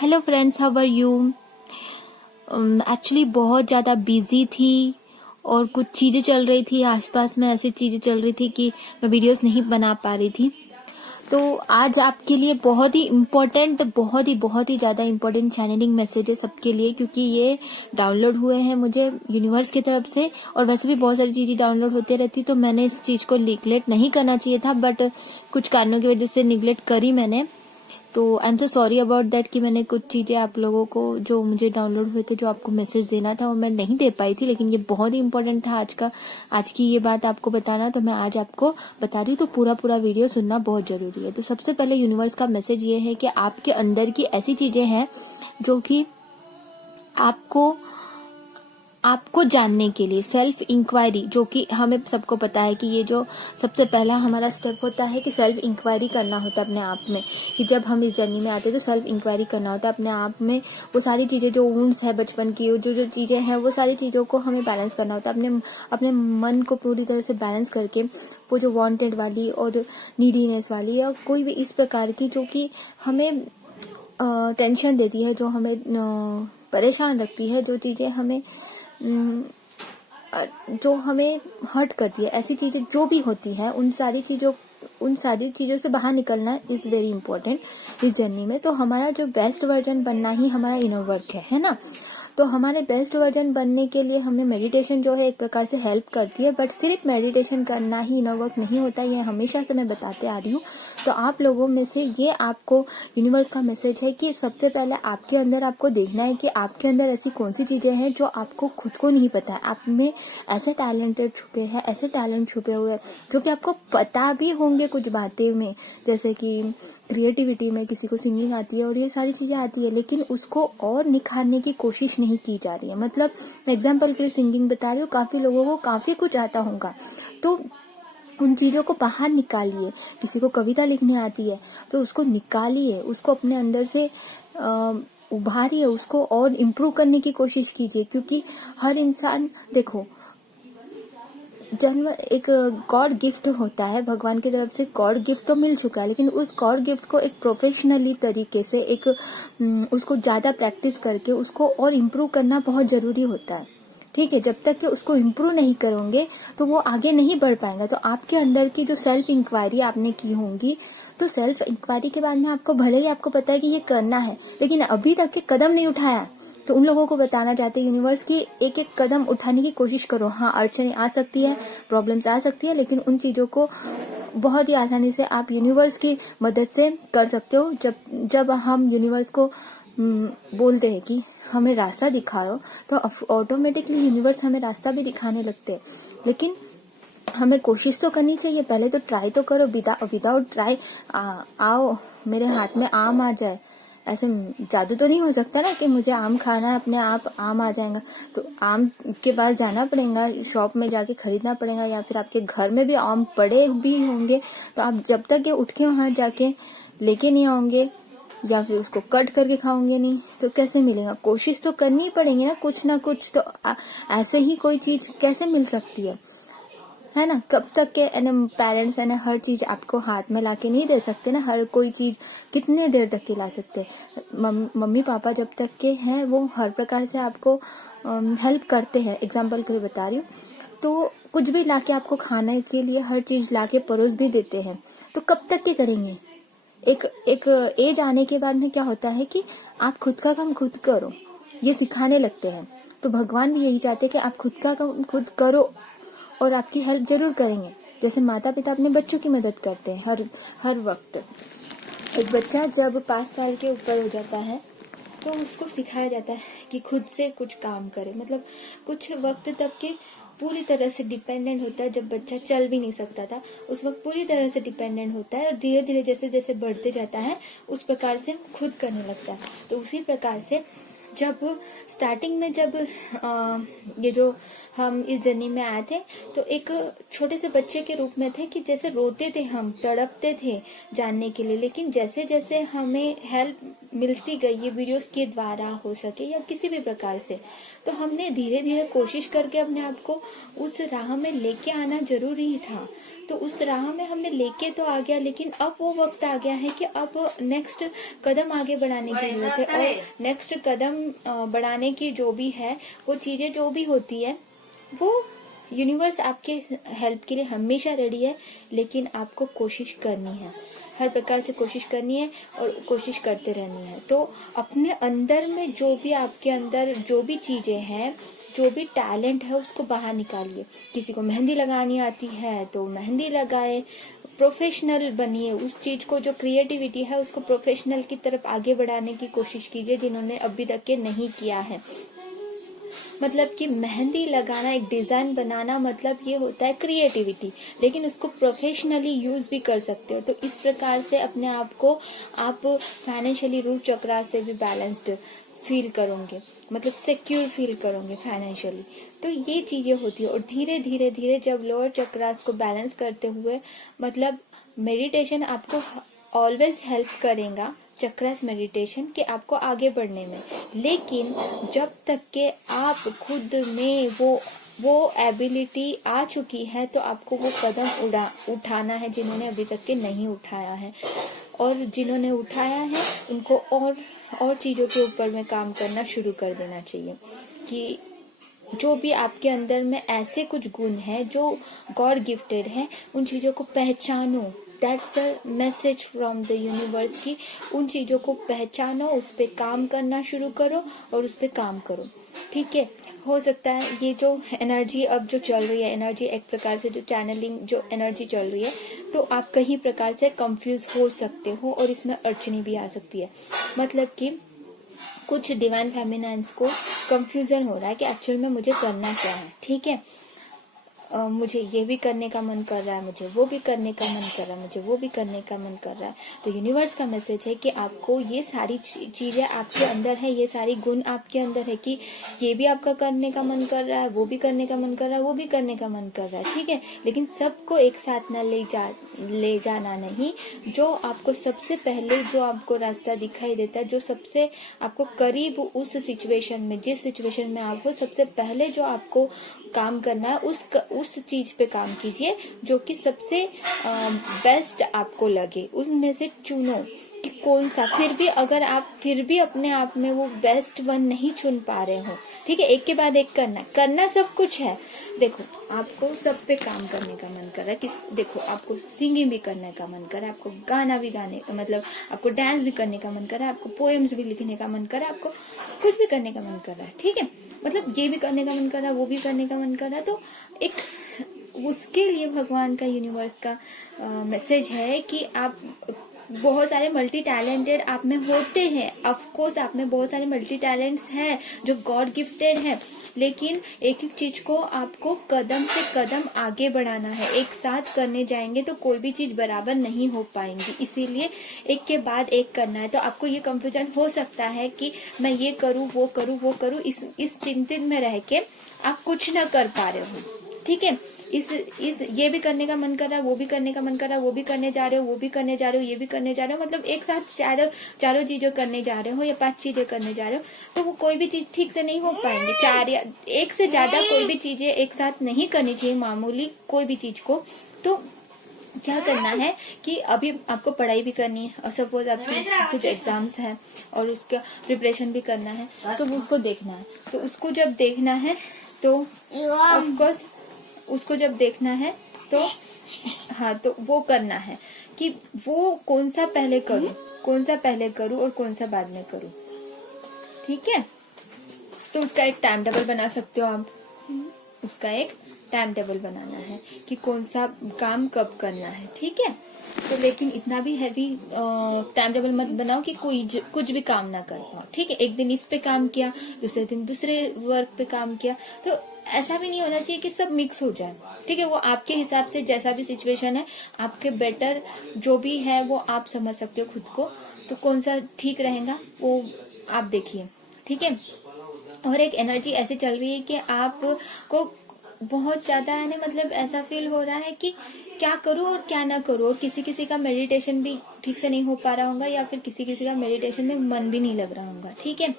Hello friends, how are you. Actually बहुत ज़्यादा busy थी और कुछ चीज़ें चल रही थी आसपास में, ऐसी चीज़ें चल रही थी कि मैं वीडियोस नहीं बना पा रही थी। तो आज आपके लिए बहुत ही इम्पोर्टेंट, बहुत ही ज़्यादा इम्पोर्टेंट चैनलिंग मैसेज है सबके लिए, क्योंकि ये डाउनलोड हुए हैं मुझे यूनिवर्स की तरफ से। और वैसे भी बहुत सारी चीज़ें डाउनलोड होती रहती, तो मैंने इस चीज़ को निगलेक्ट नहीं करना चाहिए था, बट कुछ कारणों की वजह से निगलेक्ट करी मैंने। तो I am so sorry about that कि मैंने कुछ चीज़ें आप लोगों को जो मुझे डाउनलोड हुए थे, जो आपको मैसेज देना था, वो मैं नहीं दे पाई थी। लेकिन ये बहुत ही इंपॉर्टेंट था आज की ये बात आपको बताना, तो मैं आज आपको बता रही हूँ। तो पूरा वीडियो सुनना बहुत जरूरी है। तो सबसे पहले यूनिवर्स का मैसेज ये है कि आपके अंदर की ऐसी चीज़ें हैं जो कि आपको जानने के लिए सेल्फ इंक्वायरी, जो कि हमें सबको पता है कि ये जो सबसे पहला हमारा स्टेप होता है कि सेल्फ इंक्वायरी करना होता है अपने आप में। कि जब हम इस जर्नी में आते हैं तो सेल्फ इंक्वायरी करना होता है अपने आप में। वो सारी चीज़ें जो वुंड्स है बचपन की, जो चीज़ें हैं, वो सारी चीज़ों को हमें बैलेंस करना होता है अपने मन को पूरी तरह से बैलेंस करके। वो जो वांटेड वाली और नीडीनेस वाली या कोई भी इस प्रकार की जो कि हमें टेंशन देती है, जो हमें परेशान रखती है, जो चीज़ें हमें जो हमें हर्ट करती है, ऐसी चीजें जो भी होती है, उन सारी चीजों से बाहर निकलना इज वेरी इंपॉर्टेंट इस जर्नी में। तो हमारा जो बेस्ट वर्जन बनना ही हमारा इनर वर्क है ना। तो हमारे बेस्ट वर्जन बनने के लिए हमें मेडिटेशन जो है एक प्रकार से हेल्प करती है, बट सिर्फ मेडिटेशन करना ही इनर वर्क नहीं होता। ये हमेशा से मैं बताते आ रही हूँ। तो आप लोगों में से ये आपको यूनिवर्स का मैसेज है कि सबसे पहले आपके अंदर आपको देखना है कि आपके अंदर ऐसी कौन सी चीजें हैं जो आपको खुद को नहीं पता है। आप में ऐसे टैलेंट छुपे हुए हैं जो कि आपको पता भी होंगे कुछ बातें में, जैसे कि क्रिएटिविटी में किसी को सिंगिंग आती है और ये सारी चीजें आती है, लेकिन उसको और निखारने की कोशिश नहीं की जा रही है। मतलब एग्जाम्पल के लिए सिंगिंग बता रही हूँ, काफी लोगों को काफी कुछ आता होगा, तो उन चीजों को बाहर निकालिए। किसी को कविता लिखने आती है तो उसको निकालिए, उसको अपने अंदर से उभारिए, उसको और इम्प्रूव करने की कोशिश कीजिए। क्योंकि हर इंसान, देखो, जन्म एक गॉड गिफ्ट होता है, भगवान की तरफ से गॉड गिफ्ट तो मिल चुका है, लेकिन उस गॉड गिफ्ट को एक प्रोफेशनली तरीके से उसको ज्यादा प्रैक्टिस करके उसको और इम्प्रूव करना बहुत जरूरी होता है। ठीक है, जब तक कि उसको इम्प्रूव नहीं करोगे तो वो आगे नहीं बढ़ पाएगा। तो आपके अंदर की जो सेल्फ इंक्वायरी आपने की होंगी, तो सेल्फ इंक्वायरी के बाद में आपको भले ही आपको पता है कि ये करना है, लेकिन अभी तक के कदम नहीं उठाया, तो उन लोगों को बताना चाहते हैं यूनिवर्स की एक एक कदम उठाने की कोशिश करो। हाँ, अड़चने आ सकती है, प्रॉब्लम्स आ सकती है, लेकिन उन चीजों को बहुत ही आसानी से आप यूनिवर्स की मदद से कर सकते हो। जब हम यूनिवर्स को बोलते हैं कि हमें रास्ता दिखाओ, तो ऑटोमेटिकली यूनिवर्स हमें रास्ता भी दिखाने लगते हैं। लेकिन हमें कोशिश तो करनी चाहिए, पहले तो ट्राई तो करो। विदाउट ट्राई आओ मेरे हाथ में आम आ जाए, ऐसे जादू तो नहीं हो सकता ना कि मुझे आम खाना है अपने आप आम आ जाएगा। तो आम के पास जाना पड़ेगा, शॉप में जाके खरीदना पड़ेगा, या फिर आपके घर में भी आम पड़े भी होंगे, तो आप जब तक ये उठ के वहां जाके लेके नहीं आओगे या फिर उसको कट करके खाओगे नहीं, तो कैसे मिलेगा। कोशिश तो करनी ही पड़ेगी ना कुछ तो ऐसे ही कोई चीज कैसे मिल सकती है ना। कब तक के पेरेंट्स है ना हर चीज आपको हाथ में लाके नहीं दे सकते ना, हर कोई चीज कितने देर तक के ला सकते हैं। मम्मी पापा जब तक के हैं वो हर प्रकार से आपको हेल्प करते हैं। एग्जाम्पल के लिए बता रही हूँ, तो कुछ भी लाके आपको खाने के लिए हर चीज लाके परोस भी देते हैं, तो कब तक के करेंगे। एक एज आने के बाद में क्या होता है कि आप खुद का काम खुद करो, ये सिखाने लगते हैं। तो भगवान भी यही चाहते हैं कि आप खुद का काम खुद करो और आपकी हेल्प जरूर करेंगे। जैसे माता पिता अपने बच्चों की मदद करते हैं हर वक्त। एक बच्चा जब 5 साल के ऊपर हो जाता है तो उसको सिखाया जाता है कि खुद से कुछ काम करे। मतलब कुछ वक्त तक के पूरी तरह से डिपेंडेंट होता है। जब बच्चा चल भी नहीं सकता था उस वक्त पूरी तरह से डिपेंडेंट होता है, और धीरे धीरे जैसे जैसे बढ़ते जाता है उस प्रकार से खुद करने लगता है। तो उसी प्रकार से जब स्टार्टिंग में जब ये जो हम इस जर्नी में आए थे, तो एक छोटे से बच्चे के रूप में थे कि जैसे रोते थे, हम तड़पते थे जानने के लिए। लेकिन जैसे जैसे हमें हेल्प मिलती गई, ये वीडियोस के द्वारा हो सके या किसी भी प्रकार से, तो हमने धीरे धीरे कोशिश करके अपने आप को उस राह में लेके आना जरूरी था। तो उस राह में हमने लेके तो आ गया, लेकिन अब वो वक्त आ गया है कि अब नेक्स्ट कदम आगे बढ़ाने की जरूरत है। और नेक्स्ट कदम बढ़ाने की जो भी है, वो चीजें जो भी होती है, वो यूनिवर्स आपके हेल्प के लिए हमेशा रेडी है, लेकिन आपको कोशिश करनी है, हर प्रकार से कोशिश करनी है और कोशिश करते रहनी है। तो अपने अंदर में जो भी आपके अंदर जो भी चीजें हैं, जो भी टैलेंट है, उसको बाहर निकालिए। किसी को मेहंदी लगानी आती है तो मेहंदी लगाए, प्रोफेशनल बनिए उस चीज को, जो क्रिएटिविटी है उसको प्रोफेशनल की तरफ आगे बढ़ाने की कोशिश कीजिए, जिन्होंने अभी तक के नहीं किया है। मतलब कि मेहंदी लगाना, एक डिजाइन बनाना, मतलब ये होता है क्रिएटिविटी, लेकिन उसको प्रोफेशनली यूज भी कर सकते हो। तो इस प्रकार से अपने आप को आप फाइनेंशियली रूट चक्रा से भी बैलेंस्ड फील करोगे, मतलब सिक्योर फील करोगे फाइनेंशियली। तो ये चीजें होती है। और धीरे धीरे धीरे जब लोअर चक्रास को बैलेंस करते हुए, मतलब मेडिटेशन आपको ऑलवेज हेल्प करेगा, चक्रस मेडिटेशन, कि आपको आगे बढ़ने में। लेकिन जब तक के आप खुद में वो एबिलिटी आ चुकी है, तो आपको वो कदम उठाना है जिन्होंने अभी तक के नहीं उठाया है। और जिन्होंने उठाया है उनको और चीजों के ऊपर में काम करना शुरू कर देना चाहिए। कि जो भी आपके अंदर में ऐसे कुछ गुण है जो गॉड गिफ्टेड है, उन चीजों को पहचानो। That's the message from the universe की उन चीजों को पहचानो, उस पे काम करना शुरू करो और उस पे काम करो। ठीक है, हो सकता है ये जो एनर्जी अब जो चल रही है, एनर्जी एक प्रकार से जो चैनलिंग जो एनर्जी चल रही है, तो आप कहीं प्रकार से कंफ्यूज हो सकते हो और इसमें अड़चनी भी आ सकती है। मतलब कि कुछ डिवाइन फेमिनाइंस को कंफ्यूजन हो रहा है कि एक्चुअल में मुझे करना क्या है। ठीक है, मुझे ये भी करने का मन कर रहा है, मुझे वो भी करने का मन कर रहा है, मुझे वो भी करने का मन कर रहा है। तो यूनिवर्स का मैसेज है कि आपको ये सारी चीजें आपके अंदर है, ये सारी गुण आपके अंदर है, कि ये भी आपका करने का मन कर रहा है, वो भी करने का मन कर रहा है, वो भी करने का मन कर रहा है। ठीक है, लेकिन सबको एक साथ न ले जाना नहीं। जो आपको सबसे पहले जो आपको रास्ता दिखाई देता है, जो सबसे आपको करीब उस सिचुएशन में, जिस सिचुएशन में आप हो, सबसे पहले जो आपको काम करना है उस चीज पे काम कीजिए जो कि सबसे बेस्ट आपको लगे। उसमें से चुनो कि कौन सा। फिर भी अगर आप फिर भी अपने आप में वो बेस्ट वन नहीं चुन पा रहे हो, ठीक है, एक के बाद एक करना सब कुछ है। देखो, आपको सब पे काम करने का मन कर रहा है कि देखो, आपको सिंगिंग भी करने का मन कर रहा है, आपको गाना भी गाने, मतलब आपको डांस भी करने का मन कर रहा है, आपको पोएम्स भी लिखने का मन कर रहा है, आपको कुछ भी करने का मन कर रहा है। ठीक है, मतलब ये भी करने का मन कर रहा है, वो भी करने का मन कर रहा है। तो एक उसके लिए भगवान का, यूनिवर्स का मैसेज है कि आप बहुत सारे मल्टी टैलेंटेड आप में होते हैं। ऑफ कोर्स आप में बहुत सारे मल्टी टैलेंट्स हैं जो गॉड गिफ्टेड है, लेकिन एक एक चीज को आपको कदम से कदम आगे बढ़ाना है। एक साथ करने जाएंगे तो कोई भी चीज बराबर नहीं हो पाएंगी, इसीलिए एक के बाद एक करना है। तो आपको ये कंफ्यूजन हो सकता है कि मैं ये करूँ, वो करूँ, वो करूँ, इस चिंतित में रह के आप कुछ न कर पा रहे हो। ठीक है, इस ये भी करने का मन कर रहा है, वो भी करने का मन कर रहा है, वो भी करने जा रहे हो, वो भी करने जा रहे हो, ये भी करने जा रहे हो, मतलब एक साथ चारों चीजें करने जा रहे हो या 5 चीजें करने जा रहे हो, तो वो कोई भी चीज ठीक से नहीं हो पाएंगी। 4 या एक से ज्यादा कोई भी चीजें एक साथ नहीं करनी चाहिए, मामूली कोई भी चीज को। तो क्या करना है कि अभी आपको पढ़ाई भी करनी है, और सपोज आपके कुछ एग्जाम्स हैं और उसका प्रिपरेशन भी करना है, तो उसको देखना है। तो उसको जब देखना है तो ऑफकोर्स उसको जब देखना है तो हाँ, तो वो करना है कि वो कौन सा पहले करूँ, कौन सा पहले करूँ और कौन सा बाद में करूँ। ठीक है, तो उसका एक टाइम टेबल बना सकते हो आप। उसका एक टाइम टेबल बनाना है कि कौन सा काम कब करना है। ठीक है, तो लेकिन इतना भी हैवी टाइम टेबल मत बनाओ कि कुछ भी काम ना कर पाओ। ठीक है, एक दिन इस पे काम किया, दूसरे दिन दूसरे वर्क पे काम किया, तो ऐसा भी नहीं होना चाहिए कि सब मिक्स हो जाए। ठीक है, वो आपके हिसाब से जैसा भी सिचुएशन है, आपके बेटर जो भी है वो आप समझ सकते हो खुद को, तो कौन सा ठीक रहेगा वो आप देखिए। ठीक है, और एक एनर्जी ऐसे चल रही है कि आपको बहुत ज्यादा है ना, मतलब ऐसा फील हो रहा है कि क्या करूं और क्या ना करूं, और किसी किसी का मेडिटेशन भी ठीक से नहीं हो पा रहा होगा, या फिर किसी किसी का मेडिटेशन में मन भी नहीं लग रहा होगा। ठीक है,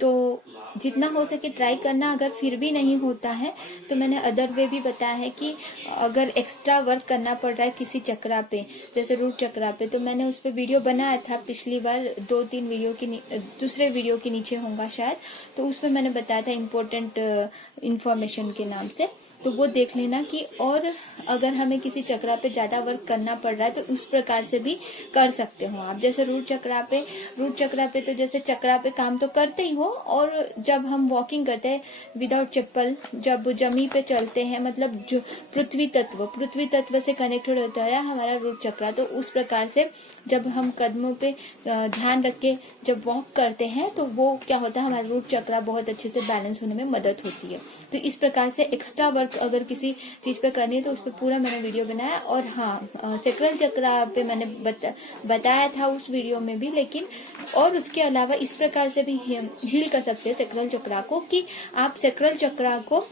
तो जितना हो सके ट्राई करना। अगर फिर भी नहीं होता है तो मैंने अदर वे भी बताया है कि अगर एक्स्ट्रा वर्क करना पड़ रहा है किसी चक्रा पे, जैसे रूट चक्रा पे, तो मैंने उस पे वीडियो बनाया था पिछली बार, 2-3 वीडियो के दूसरे वीडियो के नीचे होगा शायद, तो उसमें मैंने बताया था इम्पोर्टेंट इंफॉर्मेशन के नाम से, तो वो देख लेना कि और अगर हमें किसी चक्रा पे ज्यादा वर्क करना पड़ रहा है तो उस प्रकार से भी कर सकते हो आप। जैसे रूट चक्रा पे तो जैसे चक्रा पे काम तो करते ही हो, और जब हम वॉकिंग करते हैं विदाउट चप्पल, जब जमी पे चलते हैं, मतलब जो पृथ्वी तत्व से कनेक्टेड होता है हमारा रूट चक्रा, तो उस प्रकार से जब हम कदमों पे ध्यान रख के जब वॉक करते हैं तो वो क्या होता है, हमारा रूट चक्रा बहुत अच्छे से बैलेंस होने में मदद होती है। तो इस प्रकार से एक्स्ट्रा वर्क अगर किसी चीज पे करनी है तो उस पर पूरा मैंने वीडियो बनाया। और हाँ, सेक्रल चक्रा पे मैंने बताया था उस वीडियो में भी, लेकिन और उसके अलावा इस प्रकार से भी हील कर सकते हैं सेक्रल चक्रा को, कि आप सेक्रल चक्रा को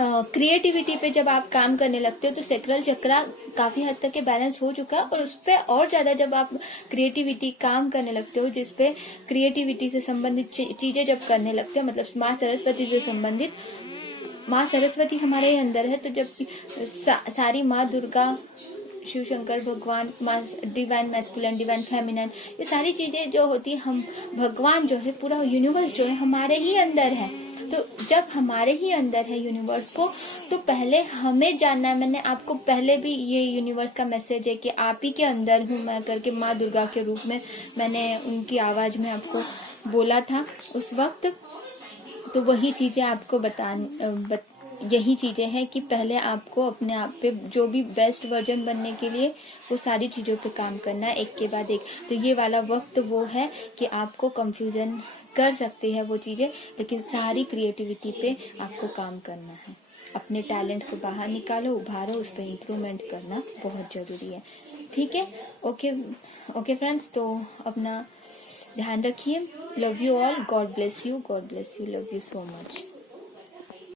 क्रिएटिविटी पे जब आप काम करने लगते हो तो सेक्रल चक्रा काफी हद तक के बैलेंस हो चुका है, और उस पे और ज्यादा जब आप क्रिएटिविटी काम करने लगते हो, जिसपे क्रिएटिविटी से संबंधित चीजें जब करने लगते हो, मतलब माँ सरस्वती से संबंधित, माँ सरस्वती हमारे अंदर है, तो जब सारी माँ दुर्गा, शिव शंकर भगवान, डिवाइन मैस्कुलिन, डिवाइन फेमिनिन, ये सारी चीजें जो होती है, हम भगवान जो है, पूरा यूनिवर्स जो है हमारे ही अंदर है। तो जब हमारे ही अंदर है यूनिवर्स को, तो पहले हमें जानना है। मैंने आपको पहले भी ये यूनिवर्स का मैसेज है कि आप ही के अंदर हूँ मैं करके, माँ दुर्गा के रूप में मैंने उनकी आवाज में आपको बोला था उस वक्त। तो वही चीजें आपको यही चीजें हैं कि पहले आपको अपने आप पे जो भी बेस्ट वर्जन बनने के लिए वो सारी चीजों पे काम करना है, एक के बाद एक। तो ये वाला वक्त वो है कि आपको कंफ्यूजन कर सकते हैं वो चीजें, लेकिन सारी क्रिएटिविटी पे आपको काम करना है। अपने टैलेंट को बाहर निकालो, उभारो, उस पर इम्प्रूवमेंट करना बहुत जरूरी है। ठीक है, ओके फ्रेंड्स, तो अपना ध्यान रखिए। Love you all, God bless you, love you so much.